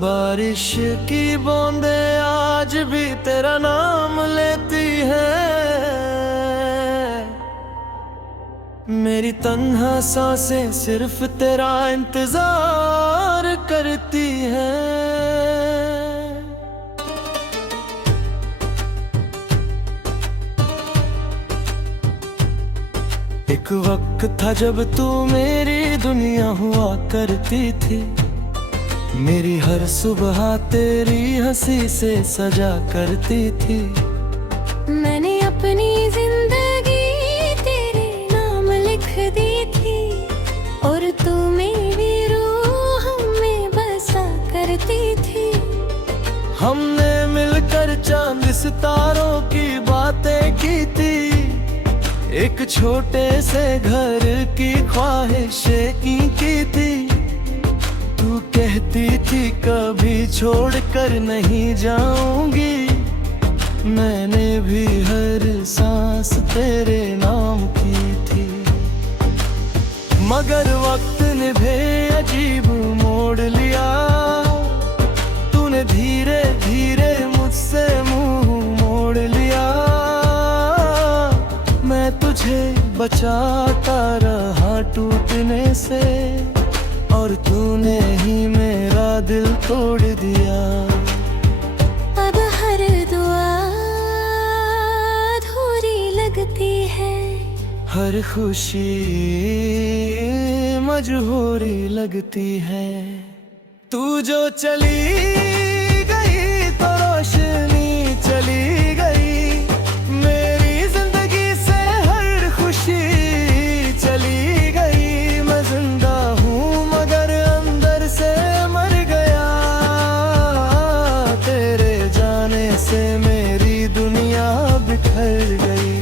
बारिश की बूंदें आज भी तेरा नाम लेती है। मेरी तन्हा सांसें सिर्फ तेरा इंतजार करती है। एक वक्त था जब तू मेरी दुनिया हुआ करती थी। मेरी हर सुबह तेरी हंसी से सजा करती थी। मैंने अपनी जिंदगी तेरे नाम लिख दी थी और तू मेरी रूह में बसा करती थी। हमने मिलकर चांद सितारों की बातें की थी। एक छोटे से घर की ख्वाहिशें की थी। तू कहती थी कभी छोड़कर नहीं जाऊंगी। मैंने भी हर सांस तेरे नाम की थी। मगर वक्त ने भी अजीब मोड़ लिया। तूने धीरे धीरे मुझसे मुंह मोड़ लिया। मैं तुझे बचाता रहा टूटने से और तूने ही मेरा दिल तोड़ दिया। अब हर दुआ अधूरी लगती है। हर खुशी मजबूरी लगती है। तू जो चली गई तो रोशनी चली गई। मेरी जिंदगी से हर खुशी चली गई। मैं जिंदा हूँ मगर अंदर से मर गया। तेरे जाने से मेरी दुनिया बिखर गई।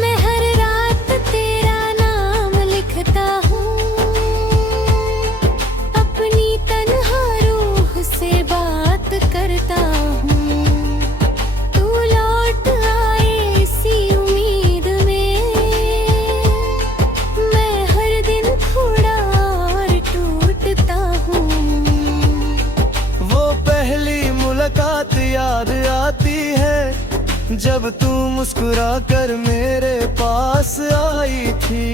मैं हर रात तेरा नाम लिखता हूँ। अपनी तन्हा रूह से बात करता हूँ। तू लौट आए इसी उम्मीद में। मैं हर दिन थोड़ा और टूटता हूँ। वो पहली मुलाकात याद आती है जब तू मुस्कुरा कर मेरे पास आई थी।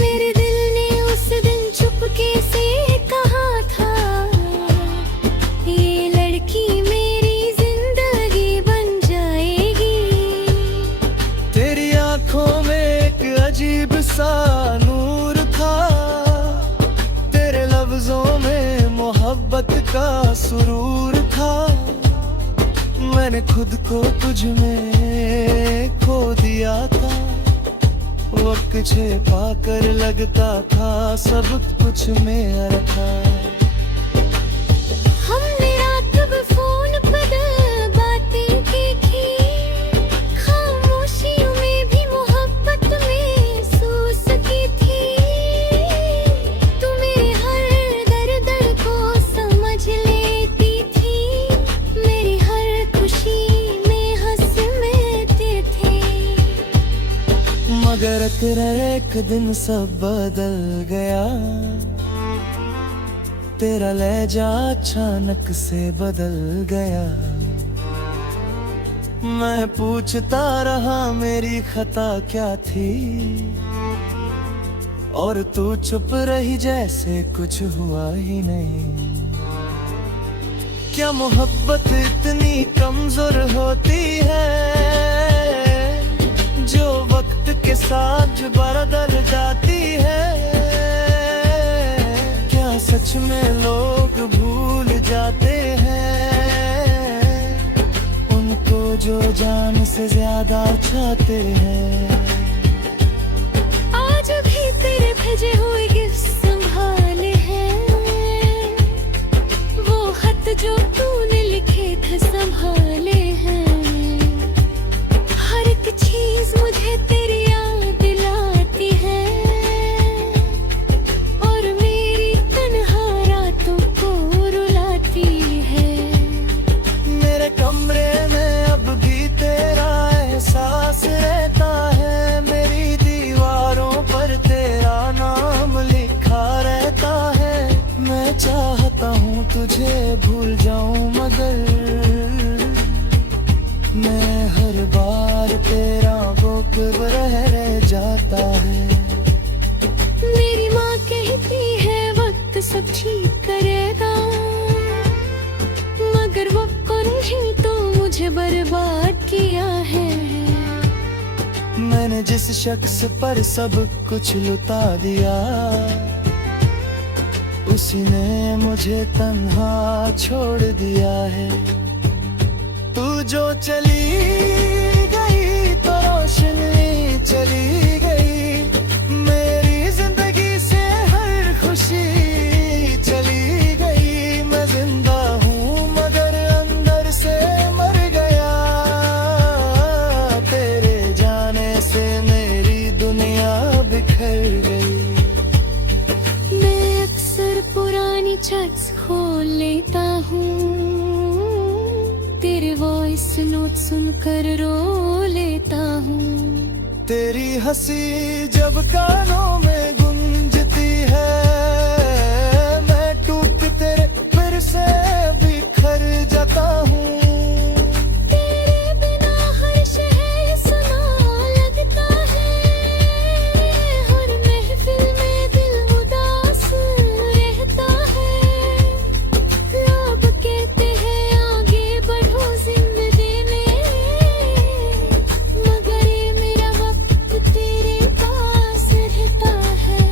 मेरे दिल ने उस दिन चुपके से कहा था, ये लड़की मेरी जिंदगी बन जाएगी। तेरी आंखों में एक अजीब सा नूर था। तेरे लफ्जों में मोहब्बत का सुरूर था। मैंने खुद को तुझ में खो दिया था। वक्त छिपा कर लगता था सब कुछ मेरा था। हमने रात भर फोन पर बातें की। खामोशियों में भी मोहब्बत महसूस की थी। तू मेरे हर दर्द को समझ लेती थी। मेरी हर खुशी में हंस लेते थे। मगर एक दिन सब बदल गया। तेरा लहजा अचानक से बदल गया। मैं पूछता रहा मेरी खता क्या थी। और तू चुप रही जैसे कुछ हुआ ही नहीं। क्या मोहब्बत इतनी कमजोर होती है जो वक्त के साथ बदल जाती है। क्या सच में लोग भूल जाते हैं उनको जो जान से ज्यादा चाहते हैं। आज भी तेरे भेजे हुए गिफ्ट संभाले हैं। वो खत जो तूने लिखे थे संभाले हैं। हर एक चीज मुझे तेरी याद दिलाती है और मेरी तन्हा रातों को रुलाती है। मेरे तुझे भूल जाऊं, मगर मैं हर बार तेरा बेखबर रह जाता है। मेरी माँ कहती है वक्त सब ठीक करेगा, मगर वक्त ने तो मुझे बर्बाद किया है। मैंने जिस शख्स पर सब कुछ लुटा दिया, उसी ने मुझे तन्हा छोड़ दिया है। तू जो चली गई तो रोशनी चली गई, मेरी जिंदगी से हर खुशी चली गई। मैं जिंदा हूँ मगर अंदर से मर गया, तेरे जाने से मेरी दुनिया बिखर गई। मैं अक्सर पुरानी चैट्स खोल लेता हूँ, तेरे वॉइस नोट सुनकर रो लेता हूँ। तेरी हंसी जब कानों में गूंजती है, मैं टूट के तेरे फिर से बिखर जाता हूँ। तेरे बिना हर शहर सुना लगता है, हर महफिल में दिल उदास रहता है। लोग कहते हैं आगे बढ़ो जिंदगी में, मगर ये मेरा वक्त तेरे पास रहता है।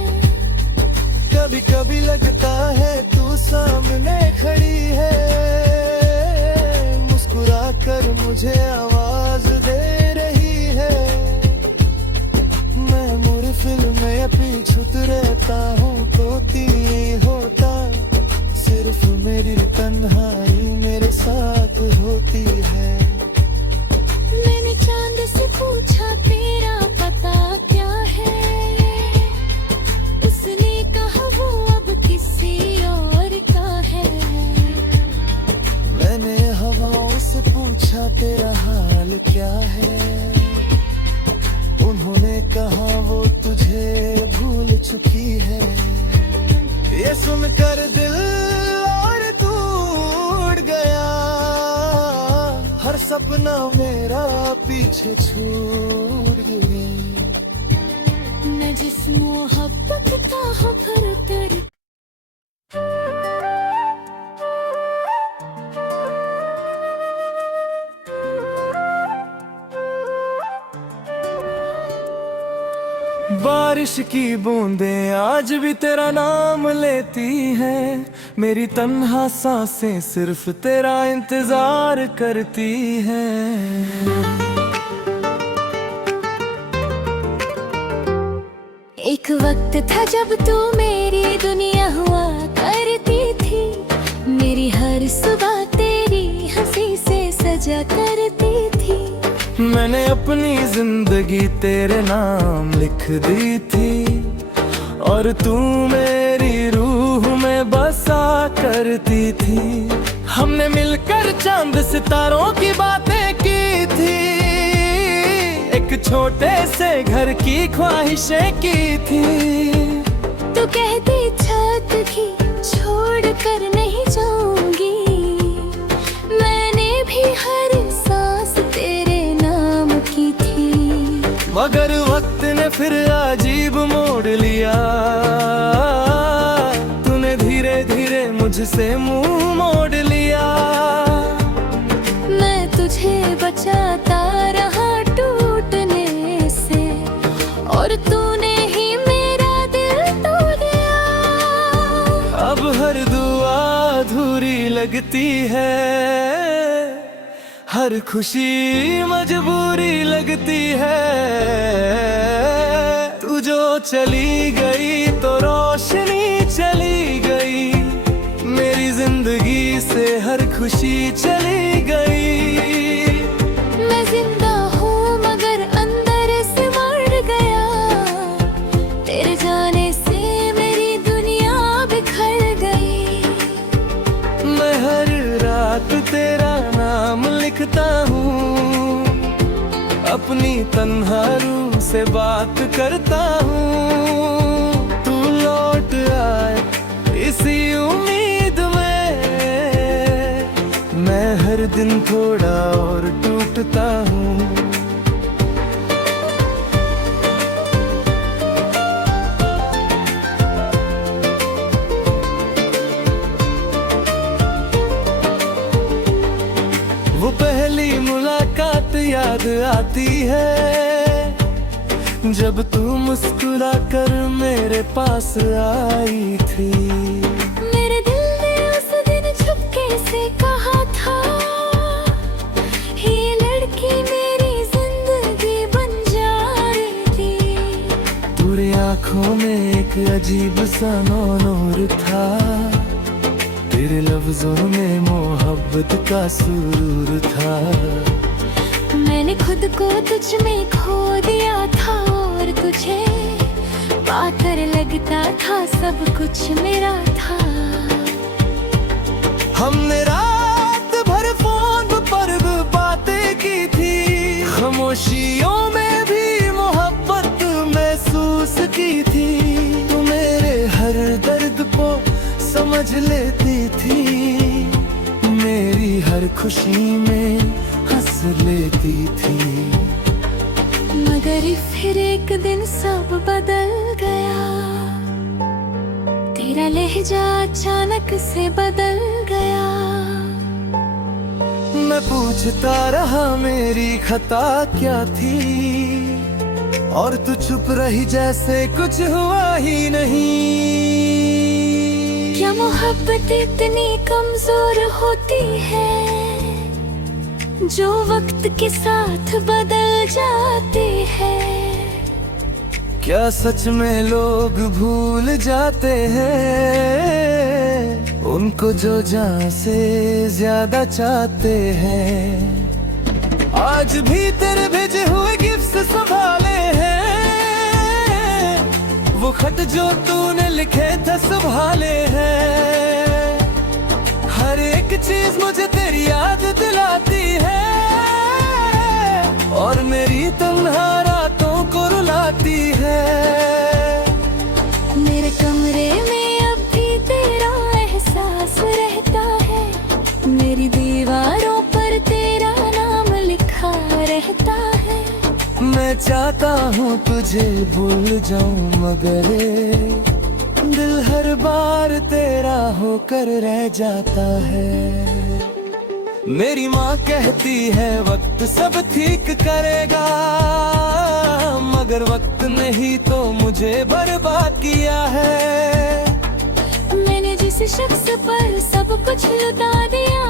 कभी कभी लगता है तू सामने खड़ी है, मुस्कुरा कर मुझे आवाज दे रही है। मैं मुड़ फिल्म में पीछूत रहता हूँ, कोती होता सिर्फ मेरी तन्हाई मेरे साथ होती है। मैंने चांद से पूछा तेरा पता क्या है, उसने कहा वो अब किसी और का है। मैंने हवाओं से पूछा तेरा हाल क्या है, उन्होंने कहा वो तुझे भूल चुकी है। ये सुनकर दिल और टूट गया, हर सपना मेरा पीछे छूट गया। मैं जिस मोहब्बत का खबर कर बारिश की बूंदें आज भी तेरा नाम लेती हैं, मेरी तन्हा सांसें सिर्फ तेरा इंतजार करती हैं। एक वक्त था जब तू मेरी दुनिया हुआ करती थी, मेरी हर सुबह तेरी हंसी से सजा करती थी। मैंने अपनी जिंदगी तेरे नाम लिख दी थी, और तू मेरी रूह में बसा करती थी। हमने मिलकर चांद सितारों की बातें की थी, एक छोटे से घर की ख्वाहिशें की थी। तू कहती छत की छोड़ कर नहीं जाऊंगी, मैंने भी हर सांस तेरे नाम की थी। मगर वक्त ने फिर अजीब मोड़ लिया, तूने धीरे धीरे मुझसे मुंह मोड़ लिया। मैं तुझे बचाता रहा टूटने से, और तूने ही मेरा दिल तोड़ दिया। अब हर दुआ अधूरी लगती है, हर खुशी मजबूरी लगती है। तू जो चली गई तो रोशनी चली गई, मेरी जिंदगी से हर खुशी चली गई। मैं जिंदा हूँ मगर अंदर से मर गया, तेरे जाने से मेरी दुनिया बिखर गई। मैं हर रात तेरा नाम लिखता हूँ, अपनी तन्हा रूह से बात करता हूँ। तू लौट आए इसी उम्मीद में, दिन थोड़ा और टूटता हूँ। वो पहली मुलाकात याद आती है, जब तू मुस्कुरा कर मेरे पास आई थी। मेरे दिल ने उस दिन चुपके से कहा था, ये लड़की मेरी जिंदगी बन जाएगी। तेरी आंखों में एक अजीब सा नूर था, तेरे लफ्जों में मोहब्बत का सुरूर था। मैंने खुद को तुझ में खो दिया था, और तुझे पाकर लगता था सब कुछ मेरा था। हमने रात भर फोन पर बातें की थी, खामोशियों में भी मोहब्बत महसूस की थी। तू मेरे हर दर्द को समझ लेती थी, मेरी हर खुशी में हंस लेती थी। मगर फिर एक दिन सब बदल गया, तेरा लहजा अचानक से बदल गया। मैं पूछता रहा मेरी खता क्या थी, और तू चुप रही जैसे कुछ हुआ ही नहीं। क्या मोहब्बत इतनी कमजोर होती है, जो वक्त के साथ बदल जाती है? क्या सच में लोग भूल जाते हैं उनको जो जान से ज्यादा चाहते हैं? आज भी तेरे भेजे हुए गिफ्ट संभाले हैं, वो खत जो तूने लिखे थे संभाले हैं। हर एक चीज मुझे तेरी याद दिलाती है, और मेरी तन्हा रातों को रुलाती है। मेरे कमरे में अब भी तेरा एहसास रहता है, मेरी दीवारों पर तेरा नाम लिखा रहता है। मैं चाहता हूँ तुझे भूल जाऊं, मगर दिल हर बार तेरा होकर रह जाता है। मेरी माँ कहती है वक्त सब ठीक करेगा, मगर वक्त ने ही तो मुझे बर्बाद किया है। मैंने जिस शख्स पर सब कुछ लुटा दिया,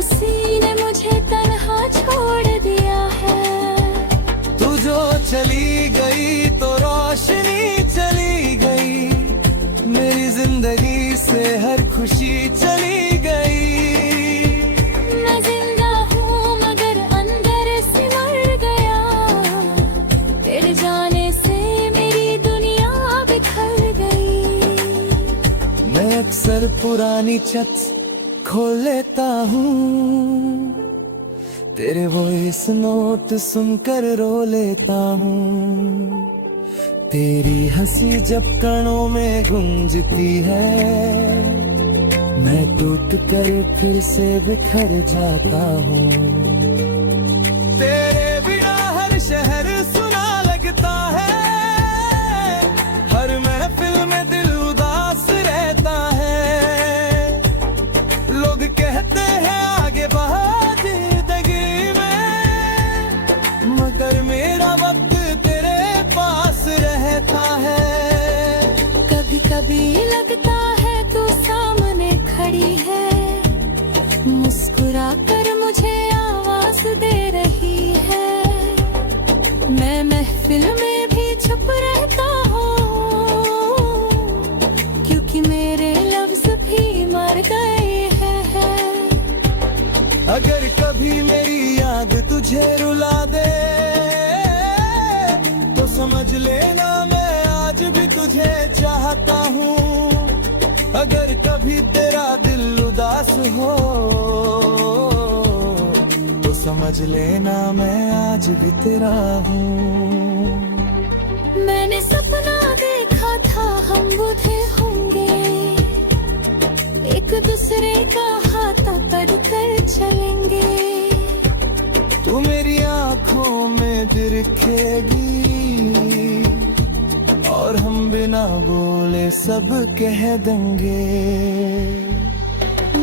उसी ने मुझे तन्हा छोड़ दिया है। तू जो चली गई तो रोशनी चली गई, मेरी जिंदगी से हर खुशी चली गई। मैं जिंदा हूँ मगर अंदर से मर गया, तेरे जाने से मेरी दुनिया बिखर गई। मैं अक्सर पुरानी छत खोल लेता हूँ, तेरे वॉइस नोट सुनकर रो लेता हूँ। तेरी हंसी जब कानों में गूंजती है, मैं टूट कर फिर से बिखर जाता हूँ। तेरे बिना हर शहर सुना लगता है, हर महफिल में दिल उदास रहता है। लोग कहते हैं आगे बढ़ा जिंदगी में, मगर मेरा वक्त तेरे पास रहता है। कभी कभी लगता है तू सामने खड़ी है, मुस्कुरा कर मुझे आवाज दे रही है। मैं महफिल में भी चुप रहता हूँ, क्योंकि मेरे लफ्ज भी मर गए हैं। अगर कभी मेरी याद तुझे रुला दे, तो समझ लेना मैं आज भी तुझे चाहता हूँ। अगर कभी तेरा दिल उदास हो, तो समझ लेना मैं आज भी तेरा हूँ। मैंने सपना देखा था हम बुद्धे होंगे, एक दूसरे का हाथ बाहों में दिखेगी और हम बिना बोले सब कह देंगे।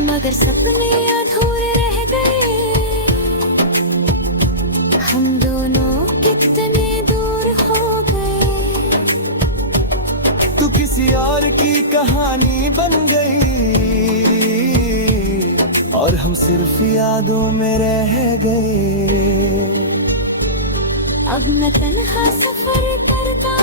मगर सपने अधूरे रह गए, हम दोनों कितने दूर हो गए। तू किसी और की कहानी बन गई और हम सिर्फ यादों में रह गए। अब मैं तन्हा सफर करता